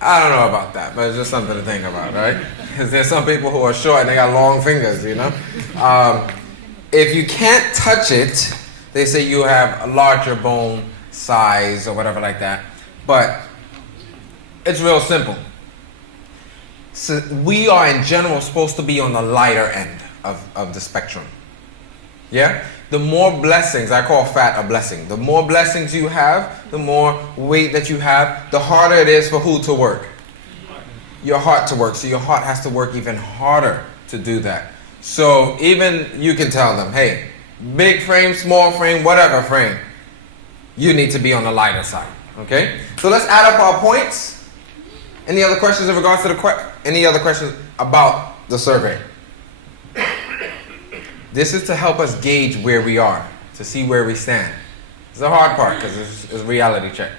I don't know about that, but it's just something to think about, right? Because there's some people who are short and they got long fingers, you know? If you can't touch it, they say you have a larger bone size or whatever like that. But it's real simple. So we are in general supposed to be on the lighter end of the spectrum. Yeah? The more blessings, I call fat a blessing. The more blessings you have, the more weight that you have, the harder it is for who to work? Your heart to work. So your heart has to work even harder to do that. So even you can tell them, hey, big frame, small frame, whatever frame, you need to be on the lighter side. Okay? So let's add up our points. Any other questions in regards to any other questions about the survey? This is to help us gauge where we are, to see where we stand. It's the hard part because it's a reality check.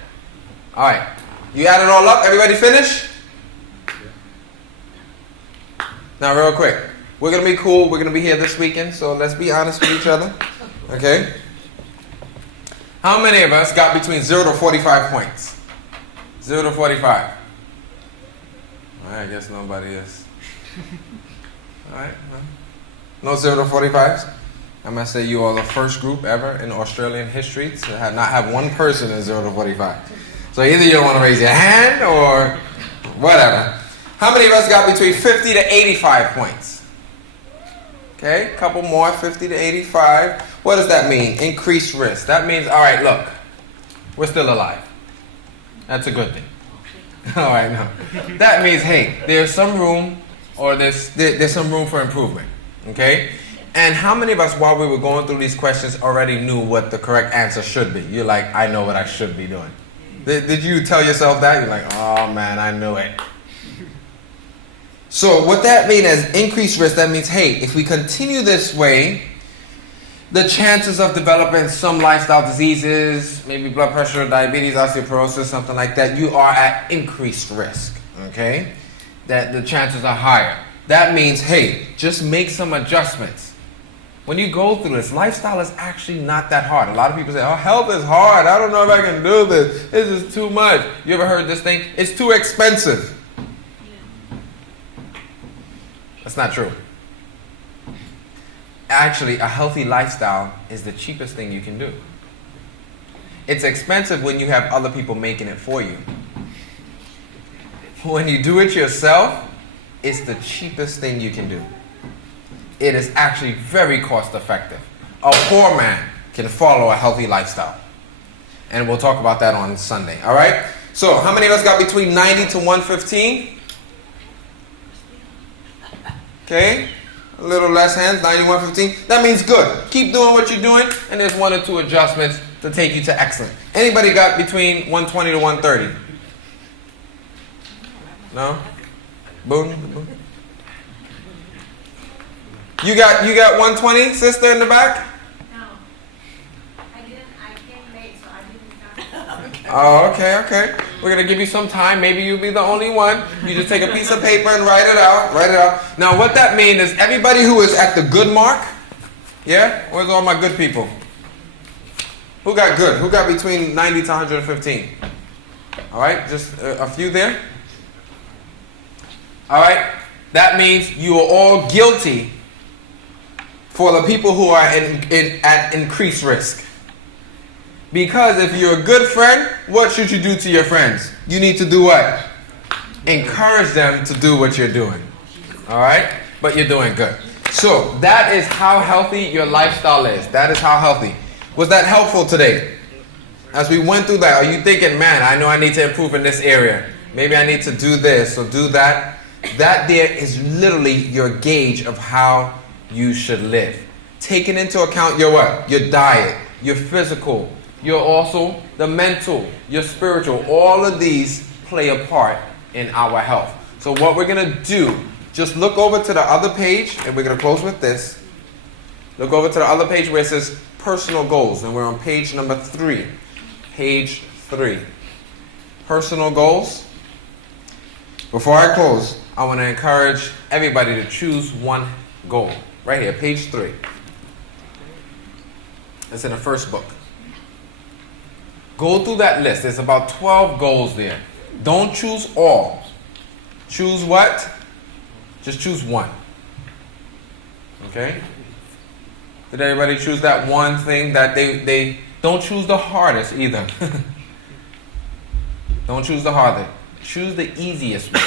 All right. You add it all up? Everybody finish? Now, real quick. We're going to be cool. We're going to be here this weekend, so let's be honest with each other. Okay? How many of us got between 0 to 45 points? 0 to 45. All right, I guess nobody is. All right. No 0 to 45s? I must say you are the first group ever in Australian history to not have one person in 0 to 45. So either you don't want to raise your hand or whatever. How many of us got between 50 to 85 points? Okay, a couple more, 50 to 85. What does that mean? Increased risk. That means, all right, look, we're still alive. That's a good thing. All right, no. That means, hey, there's some room or there's some room for improvement. Okay? And how many of us, while we were going through these questions, already knew what the correct answer should be? You're like, I know what I should be doing. Did you tell yourself that? You're like, oh man, I knew it. So what that means is increased risk. That means, hey, if we continue this way, the chances of developing some lifestyle diseases, maybe blood pressure, diabetes, osteoporosis, something like that, you are at increased risk. Okay? That the chances are higher. That means, hey, just make some adjustments. When you go through this, lifestyle is actually not that hard. A lot of people say, oh, health is hard. I don't know if I can do this. This is too much. You ever heard this thing? It's too expensive. That's not true. Actually, a healthy lifestyle is the cheapest thing you can do. It's expensive when you have other people making it for you. When you do it yourself, it's the cheapest thing you can do. It is actually very cost effective. A poor man can follow a healthy lifestyle. And we'll talk about that on Sunday. All right? So, how many of us got between 90 to 115? Okay? A little less hands, 90 to 115. That means good. Keep doing what you're doing, and there's 1 or 2 adjustments to take you to excellent. Anybody got between 120 to 130? No? Boom. You got 120, sister in the back? No. I came late, so I didn't know. Oh, okay. We're going to give you some time. Maybe you'll be the only one. You just take a piece of paper and write it out. Now, what that means is everybody who is at the good mark, yeah? Where's all my good people? Who got good? Who got between 90 to 115? All right, just a few there. All right, that means you are all guilty for the people who are at increased risk. Because if you're a good friend, what should you do to your friends? You need to do what? Encourage them to do what you're doing. All right? But you're doing good. So that is how healthy your lifestyle is. That is how healthy. Was that helpful today? As we went through that, are you thinking, man, I know I need to improve in this area. Maybe I need to do this or do that. That there is literally your gauge of how you should live. Taking into account your what? Your diet, your physical, your also the mental, your spiritual. All of these play a part in our health. So what we're going to do, just look over to the other page, and we're going to close with this. Look over to the other page where it says personal goals, and we're on page number 3. Page 3. Personal goals. Before I close, I want to encourage everybody to choose one goal. Right here, page 3. It's in the first book. Go through that list. There's about 12 goals there. Don't choose all. Choose what? Just choose one. Okay? Did everybody choose that one thing that they don't choose the hardest either. Don't choose the hardest. Choose the easiest one.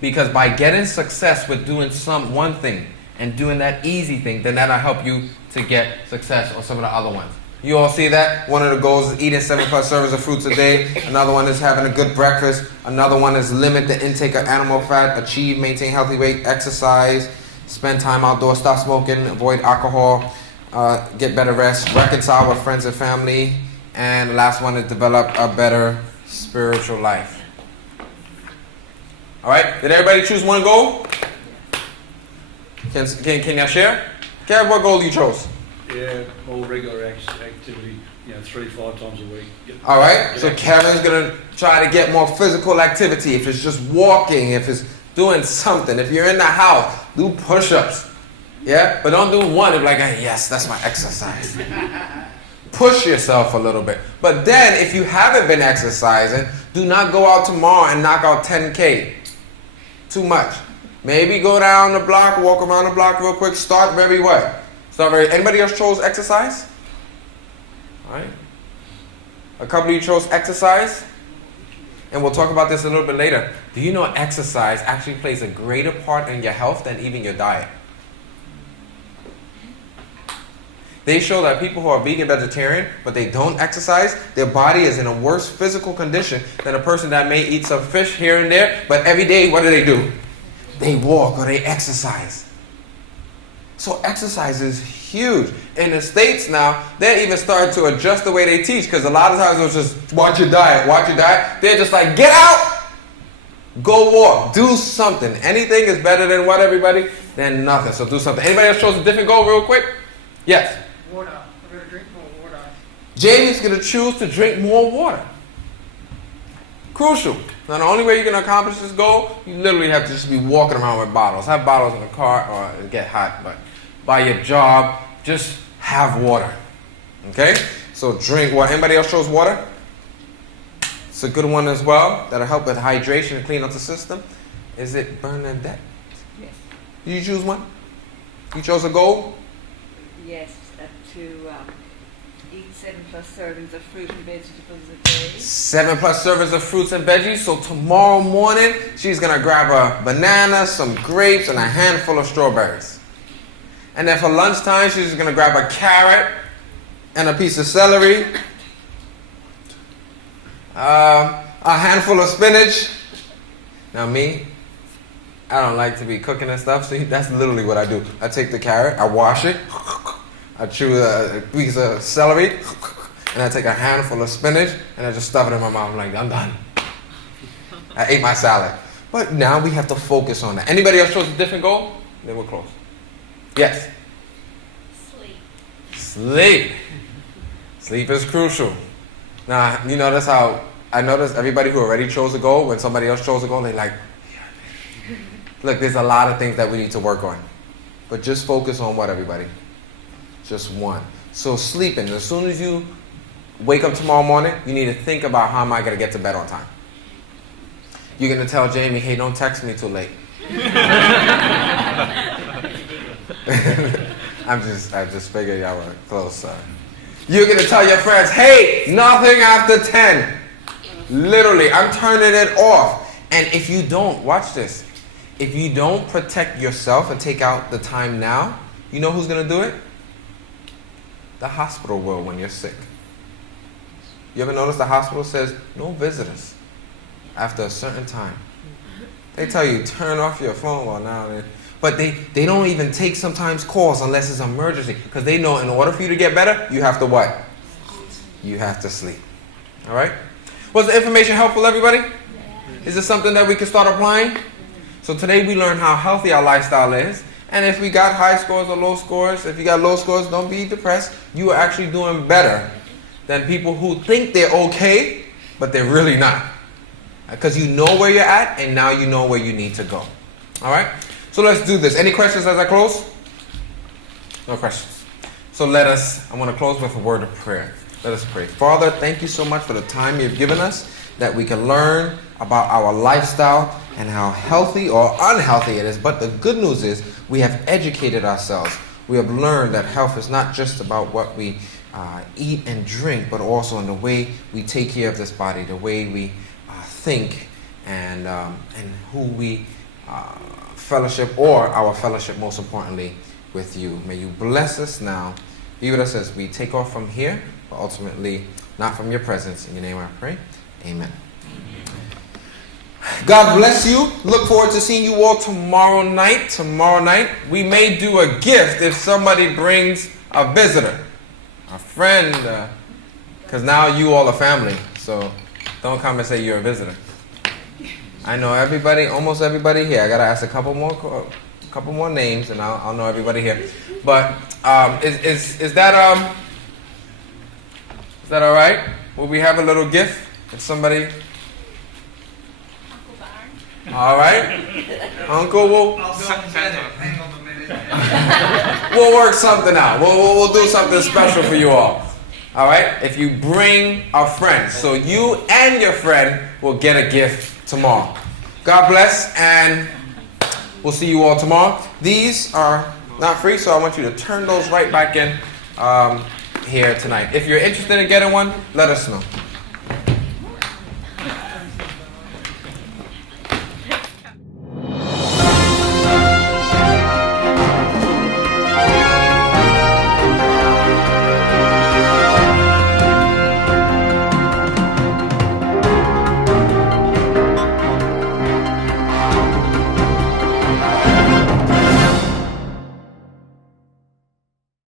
Because by getting success with doing one thing and doing that easy thing, then that'll help you to get success on some of the other ones. You all see that? One of the goals is eating 7+ servings of fruits a day. Another one is having a good breakfast. Another one is limit the intake of animal fat, achieve, maintain healthy weight, exercise, spend time outdoors, stop smoking, avoid alcohol, get better rest, reconcile with friends and family, and the last one is develop a better spiritual life. All right, did everybody choose one goal? Can y'all share? Kev, what goal you chose? Yeah, more regular activity, 3-5 times a week. All right, so Kevin's going to try to get more physical activity. If it's just walking, if it's doing something, if you're in the house, do push-ups. Yeah, but don't do one and be like, hey, yes, that's my exercise. Push yourself a little bit. But then, if you haven't been exercising, do not go out tomorrow and knock out 10K. Too much. Maybe go down the block, walk around the block real quick. Start very what? Anybody else chose exercise? All right. A couple of you chose exercise. And we'll talk about this a little bit later. Do you know exercise actually plays a greater part in your health than even your diet? They show that people who are vegan, vegetarian, but they don't exercise, their body is in a worse physical condition than a person that may eat some fish here and there, but every day, what do? They walk or they exercise. So exercise is huge. In the States now, they're even starting to adjust the way they teach, because a lot of times it's just, watch your diet. They're just like, get out, go walk, do something. Anything is better than what, everybody? Than nothing. So do something. Anybody else chose a different goal real quick? Yes. Water. I'm going to drink more water. Jamie's going to choose to drink more water. Crucial. Now, the only way you're going to accomplish this goal, you literally have to just be walking around with bottles. Have bottles in the car or it'll get hot, but by your job, just have water. Okay? So drink water. Anybody else chose water? It's a good one as well. That'll help with hydration and clean up the system. Is it Bernadette? Yes. Did you choose one? You chose a goal? Yes, to eat 7+ servings of fruit and vegetables a day. 7+ servings of fruits and veggies. So tomorrow morning, she's going to grab a banana, some grapes, and a handful of strawberries. And then for lunchtime, she's going to grab a carrot and a piece of celery, a handful of spinach. Now me, I don't like to be cooking and stuff, so that's literally what I do. I take the carrot, I wash it, I chew a piece of celery, and I take a handful of spinach, and I just stuff it in my mouth. I'm like, I'm done. I ate my salad. But now we have to focus on that. Anybody else chose a different goal? Then we're close. Yes? Sleep. Sleep is crucial. Now, you notice how I noticed everybody who already chose a goal, when somebody else chose a goal, they're like, look, there's a lot of things that we need to work on. But just focus on what, everybody? Just one. So sleeping, as soon as you wake up tomorrow morning, you need to think about how am I going to get to bed on time. You're going to tell Jamie, hey, don't text me too late. I just figured y'all were close. You're going to tell your friends, hey, nothing after 10. Literally, I'm turning it off. And if you don't, watch this. if you don't protect yourself and take out the time now, you know who's going to do it? The hospital will when you're sick. You ever notice the hospital says, no visitors after a certain time? They tell you, turn off your phone while now and then. But they don't even take sometimes calls unless it's an emergency. Because they know in order for you to get better, you have to what? You have to sleep. All right? Was the information helpful, everybody? Is this something that we can start applying? So today we learned how healthy our lifestyle is. And if we got high scores or low scores, if you got low scores, don't be depressed. You are actually doing better than people who think they're okay, but they're really not. Because you know where you're at, and now you know where you need to go. All right? So let's do this. Any questions as I close? No questions. So I want to close with a word of prayer. Let us pray. Father, thank you so much for the time you've given us that we can learn about our lifestyle and how healthy or unhealthy it is. But the good news is we have educated ourselves. We have learned that health is not just about what we eat and drink, but also in the way we take care of this body, the way we think, and who we fellowship, or our fellowship, most importantly, with you. May you bless us now. Be with us as we take off from here, but ultimately not from your presence. In your name I pray. Amen. God bless you. Look forward to seeing you all tomorrow night. Tomorrow night, we may do a gift if somebody brings a visitor, a friend, because now you all are family. So don't come and say you're a visitor. I know everybody, almost everybody here. I gotta ask a couple more names, and I'll know everybody here. But is that all right? Will we have a little gift if somebody? All right, Uncle. We'll work something out. We'll do something special for you all. All right. If you bring a friend, so you and your friend will get a gift tomorrow. God bless, and we'll see you all tomorrow. These are not free, so I want you to turn those right back in here tonight. If you're interested in getting one, let us know.